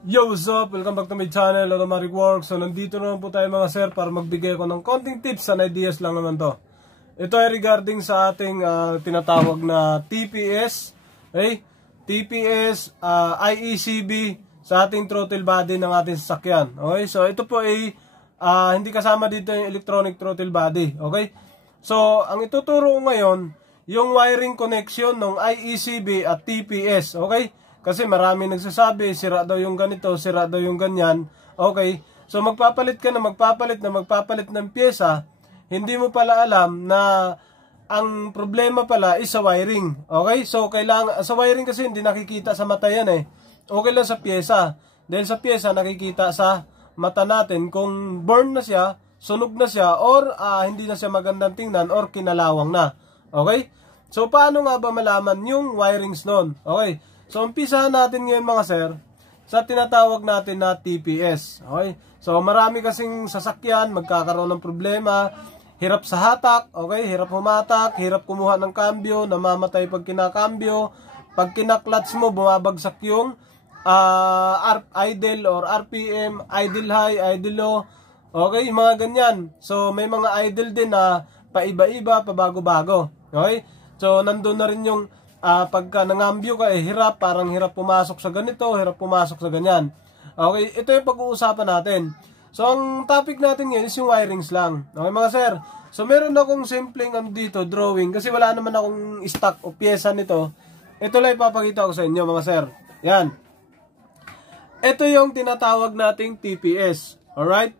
Yo, what's up? Welcome back to my channel, Automatic Works. So, nandito naman po tayo mga sir para magbigay ko ng konting tips and ideas lang naman to. Ito ay regarding sa ating tinatawag na TPS, okay? TPS, IECB sa ating throttle body ng ating sasakyan. Okay? So, ito po ay hindi kasama dito yung electronic throttle body. Okay? So, ang ituturo ko ngayon, yung wiring connection ng IECB at TPS. Okay? Kasi marami nagsasabi, sira daw yung ganito, sira daw yung ganyan. Okay? So, magpapalit ng pyesa, hindi mo pala alam na ang problema pala is sa wiring. Okay? So, kailangan, sa wiring kasi hindi nakikita sa mata yan eh. Okay lang sa pyesa. Dahil sa pyesa, nakikita sa mata natin kung burn na siya, sunog na siya, or hindi na siya magandang tingnan, or kinalawang na. Okay? So, paano nga ba malaman yung wirings nun? Okay? So, umpisahan natin ngayon mga sir sa tinatawag natin na TPS. Okay? So, marami kasing sasakyan, magkakaroon ng problema, hirap sa hatak, okay? Hirap humatak, hirap kumuha ng kambyo, namamatay pag kinakambyo, pag kinaklats mo, bumabagsak yung idle or RPM, idle high, idle low, okay? Mga ganyan. So, may mga idle din na paiba-iba, pabago-bago. Okay? So, nandun na rin yung pagka nangambyo ka, hirap, parang hirap pumasok sa ganito, hirap pumasok sa ganyan. Okay, ito yung pag-uusapan natin. So, ang topic natin ngayon is yung wirings lang. Okay mga sir? So, meron akong simpleng dito, drawing, kasi wala naman akong stock o pyesa nito. Ito lang ipapakita ko sa inyo mga sir. Yan. Ito yung tinatawag nating TPS. Alright?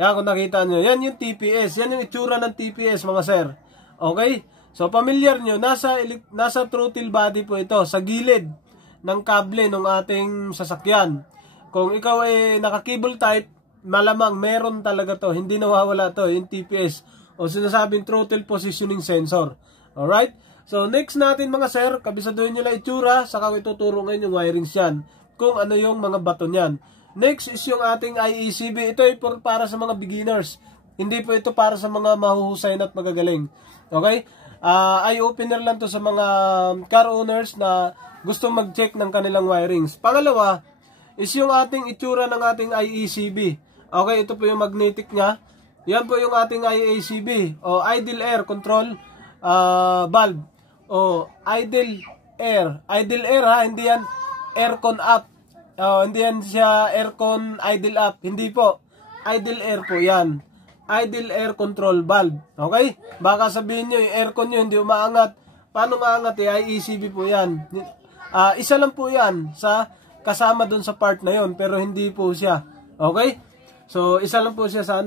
Yan, kung nakita nyo. Yan yung TPS. Yan yung itsura ng TPS mga sir. Okay? So, familiar nyo, nasa throttle body po ito, sa gilid ng kable ng ating sasakyan. Kung ikaw ay naka-cable type, malamang meron talaga to, hindi nawawala to, yung TPS, o sinasabing throttle positioning sensor. Alright? So, next natin mga sir, kabisaduhin nyo lang itsura, saka ko ituturo ngayon yung wirings yan, kung ano yung mga bato niyan. Next is yung ating IECB. Ito ay para sa mga beginners. Hindi po ito para sa mga mahuhusay at magagaling. Okay? Eye-opener lang to sa mga car owners na gusto mag-check ng kanilang wirings. Pangalawa is yung ating itsura ng ating IECB. Okay, ito po yung magnetic nya. Yan po yung ating IECB o idle air control valve o idle air. Idle air ha, hindi yan aircon up. Hindi yan siya aircon idle up. Hindi po. Idle air po yan. Idle air control valve. Okay? Baka sabihin nyo, yung aircon nyo hindi umaangat. Paano maangat? IECB po yan. Isa lang po yan sa kasama dun sa part na yon, pero hindi po siya. Okay? So, isa lang po siya sa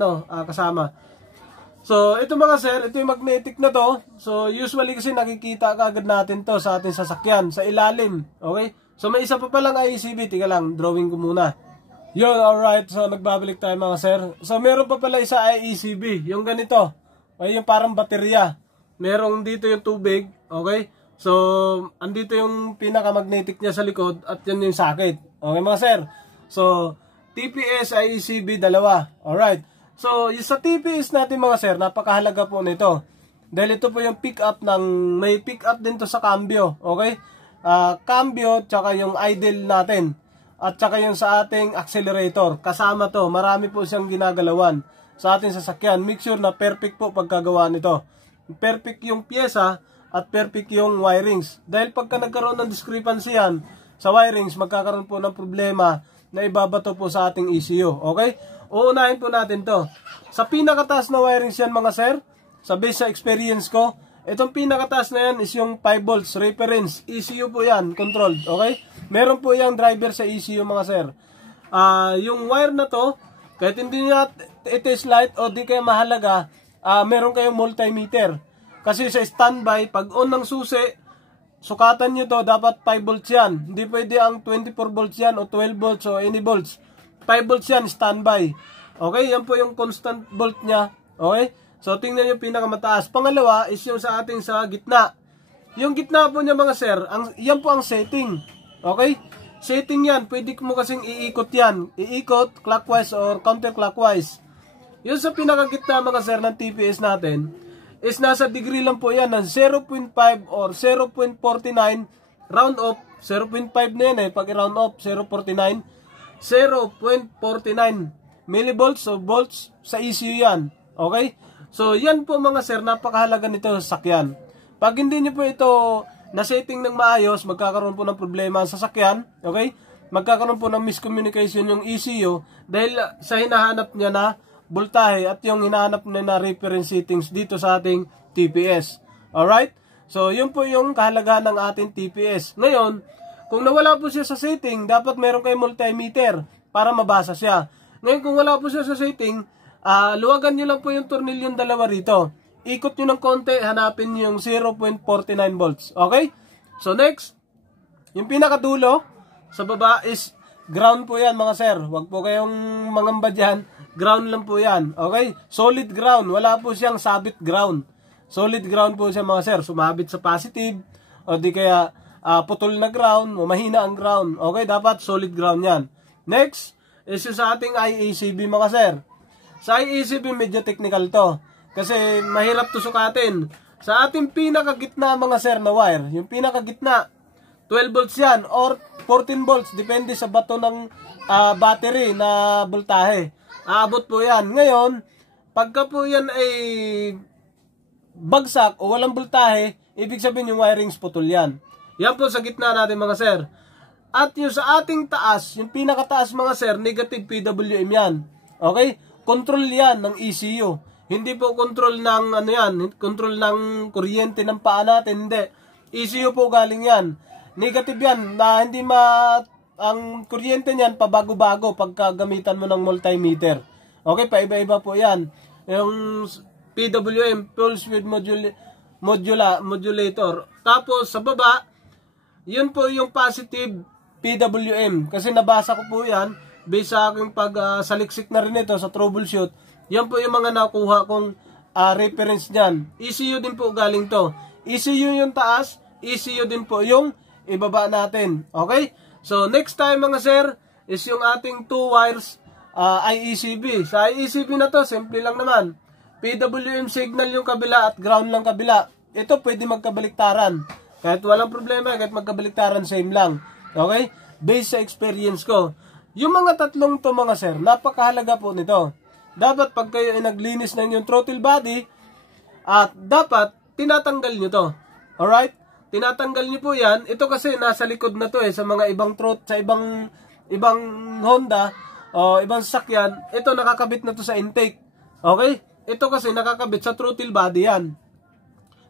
kasama. So, ito mga sir, ito yung magnetic na to. So, usually kasi nakikita kagad natin to sa ating sasakyan, sa ilalim. Okay? So, may isa pa palang IECB. Tika lang, drawing ko muna. Yun, alright. So, nagbabalik tayo mga sir. So, meron pa pala isa IECB. Yung ganito. Okay, yung parang baterya. Merong dito yung tubig. Okay? So, andito yung pinaka-magnetic niya sa likod at yan yung socket. Okay mga sir? So, TPS, IECB, dalawa. Alright. So, yung sa TPS natin mga sir, napakahalaga po nito. Dahil ito po yung pick-up ng, may pick-up din to sa cambio. Okay? Cambio, tsaka yung idle natin. At saka yung sa ating accelerator. Kasama to. Marami po siyang ginagalawan sa ating sasakyan. Make sure na perfect po pagkagawa nito. Perfect yung pyesa at perfect yung wirings. Dahil pagka nagkaroon ng discrepancy yan sa wirings, magkakaroon po ng problema na ibabato po sa ating ECU. Okay? Uunahin po natin to. Sa pinakataas na wirings yan mga sir, sa base sa experience ko, itong pinakataas na yan is yung 5 volts reference. ECU po yan, controlled. Okay? Meron po yung driver sa ECU mga sir. Yung wire na to, kahit hindi nyo it is light o di kaya mahalaga, meron kayong multimeter. Kasi sa standby, pag on ng susi, sukatan nyo to, dapat 5 volts yan. Hindi pwede ang 24 volts yan o 12 volts o any volts. 5 volts yan, standby. Okay, yan po yung constant volt nya. Okay? So, tingnan nyo pinakamataas. Pangalawa is yung sa ating sa gitna. Yung gitna po niya mga sir, yan po ang setting. Okay? Setting yan. Pwede mo kasing iikot yan. Iikot clockwise or counterclockwise. Yung sa pinakagitna mga sir ng TPS natin, is nasa degree lang po yan ng 0.5 or 0.49 round off. 0.5 na yan pag i-round off, 0.49. 0.49 millivolts o volts sa ECU yan. Okay? So, yan po mga sir, napakahalaga nito sa sasakyan. Pag hindi nyo po ito na-setting ng maayos, magkakaroon po ng problema sa sasakyan. Okay? Magkakaroon po ng miscommunication yung ECU dahil sa hinahanap niya na voltahe at yung hinahanap niya na reference settings dito sa ating TPS. Alright? So, yun po yung kahalagahan ng ating TPS. Ngayon, kung nawala po siya sa setting, dapat meron kayong multimeter para mabasa siya. Ngayon, kung wala po siya sa setting, luwagan nyo lang po yung tornilyong dalawa rito. Ikot nyo ng konti, hanapin nyo yung 0.49 volts. Okay? So, next, yung pinakadulo, sa baba is ground po yan mga sir. Huwag po kayong mangamba dyan. Ground lang po yan. Okay? Solid ground. Wala po siyang sabit ground. Solid ground po siya mga sir. Sumabit sa positive o di kaya putol na ground o mahina ang ground. Okay? Dapat solid ground yan. Next is sa ating Iacv mga sir. Sa Iacv medyo technical to. Kasi mahirap to sukatin. Sa ating pinakagitna mga sir na wire. Yung pinakagitna 12 volts yan or 14 volts. Depende sa bato ng battery na voltahe. Aabot po yan. Ngayon, pagka po yan ay bagsak o walang voltahe, ibig sabihin yung wirings putol yan. Yan po sa gitna natin mga sir. At yung sa ating taas, yung pinakataas mga sir, negative PWM yan. Okay? Control yan ng ECU. Hindi po control ng ano yan, control ng kuryente ng paa natin, hindi. ECU po galing yan. Negative yan na hindi ang kuryente niyan pabago-bago pagka gamitan mo ng multimeter. Okay, paiba-iba po yan. Yung PWM, pulse width modulator. Tapos sa baba, yun po yung positive PWM. Kasi nabasa ko po yan, based sa aking pagsaliksik na rin ito sa troubleshoot. Yan po yung mga nakuha kong reference niyan. ECU din po galing to. ECU yung taas, ECU din po yung ibaba natin. Okay? So, next time mga sir, is yung ating 2 wires Iacv. Sa Iacv na to, simple lang naman. PWM signal yung kabila at ground lang kabila. Ito pwede magkabaliktaran. Kahit walang problema, kahit magkabaliktaran, same lang. Okay? Based sa experience ko. Yung mga tatlong to mga sir, napakahalaga po nito. Dapat pag kayo ay naglinis na yung throttle body, at dapat tinatanggal nyo to. Alright? Tinatanggal nyo po yan. Ito kasi nasa likod na to sa mga ibang sa ibang Honda o ibang sasakyan. Ito nakakabit na to sa intake. Okay? Ito kasi nakakabit sa throttle body yan.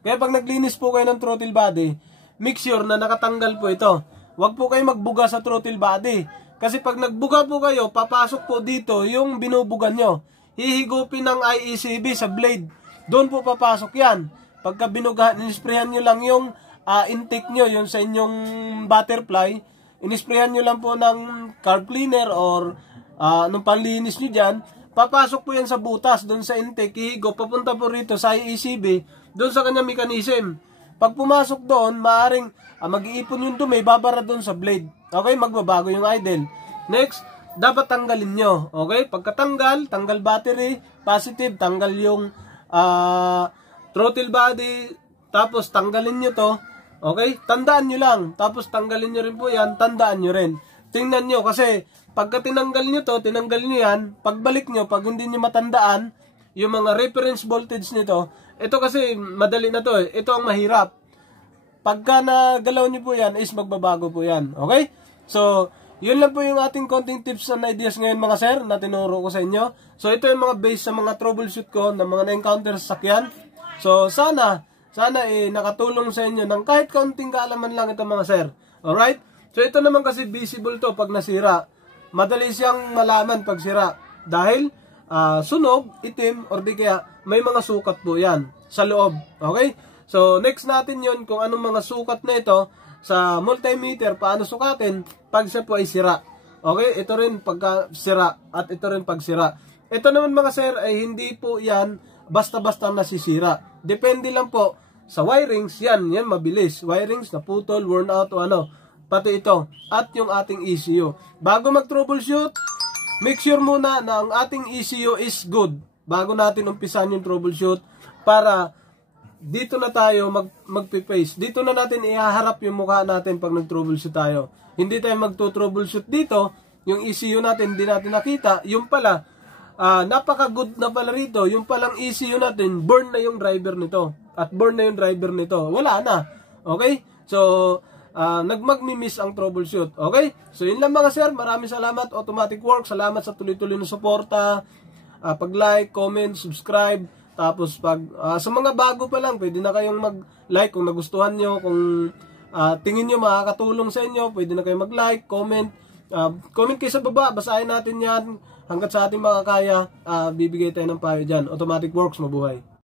Kaya pag naglinis po kayo ng throttle body, make sure na nakatanggal po ito. Huwag po kayo magbuga sa throttle body. Kasi pag nagbuga po kayo, papasok po dito yung binubugan nyo. Hihigupin ng Iacv sa blade. Doon po papasok yan. Pagka binugahan, inisprayan nyo lang yung intake nyo, yung sa inyong butterfly. Inisprayan nyo lang po ng carb cleaner or nung panlinis nyo dyan. Papasok po yan sa butas, doon sa intake, hihigo, papunta po rito sa Iacv, doon sa kanyang mechanism. Pag pumasok doon, maaring mag-iipon yung dumi, babara doon sa blade. Okay, magbabago yung idle. Next, dapat tanggalin nyo. Okay, pagkatanggal, tanggal battery, positive, tanggal yung throttle body, tapos tanggalin nyo to. Okay, tandaan nyo lang. Tapos tanggalin nyo rin po yan, tandaan nyo rin. Tingnan nyo kasi pagka tinanggal nyo to, tinanggal nyo yan, pagbalik nyo, pag hindi nyo matandaan, yung mga reference voltage nito, ito kasi madali na to Ito ang mahirap. Pagka nagalaw nyo po yan, is magbabago po yan. Okay? So, yun lang po yung ating konting tips and ideas ngayon mga sir, na tinuro ko sa inyo. So, ito yung mga base sa mga troubleshoot ko, na mga na-encounter sa sakyan. So, sana nakatulong sa inyo ng kahit kaunting kaalaman lang ito mga sir. Alright? So, ito naman kasi visible to pag nasira. Madali siyang malaman pag sira. Dahil, sunog, itim, or di kaya may mga sukat po yan sa loob. Okay? So, next natin yun kung anong mga sukat na ito sa multimeter, paano sukatin pag siya po ay sira. Okay? Ito rin pagka sira at ito rin pag sira. Ito naman mga sir ay hindi po yan basta-basta nasisira. Depende lang po sa wirings, yan mabilis. Wirings na putol, worn out o ano. Pati ito. At yung ating ECU. Bago mag-troubleshoot, make sure muna na ang ating ECU is good. Bago natin umpisan yung troubleshoot para dito na tayo magpipace. Dito na natin ihaharap yung mukha natin pag nag-troubleshoot tayo. Hindi tayo magto-troubleshoot dito, yung ECU natin, hindi natin nakita, yung pala, napaka-good na pala rito, yung palang ECU natin, burn na yung driver nito. At burn na yung driver nito. Wala na. Okay? So, nagmagmi-miss ang troubleshoot. Okay? So, yun lang mga sir. Maraming salamat, Automatic Works. Salamat sa tuloy-tuloy na suporta. Pag-like, comment, subscribe. Tapos, sa mga bago pa lang, pwede na kayong mag-like kung nagustuhan nyo. Kung tingin nyo makakatulong sa inyo, pwede na kayong mag-like, comment. Comment kayo sa baba, basahin natin yan hanggat sa ating makakaya, bibigay tayo ng payo dyan. Automatic Works, mabuhay.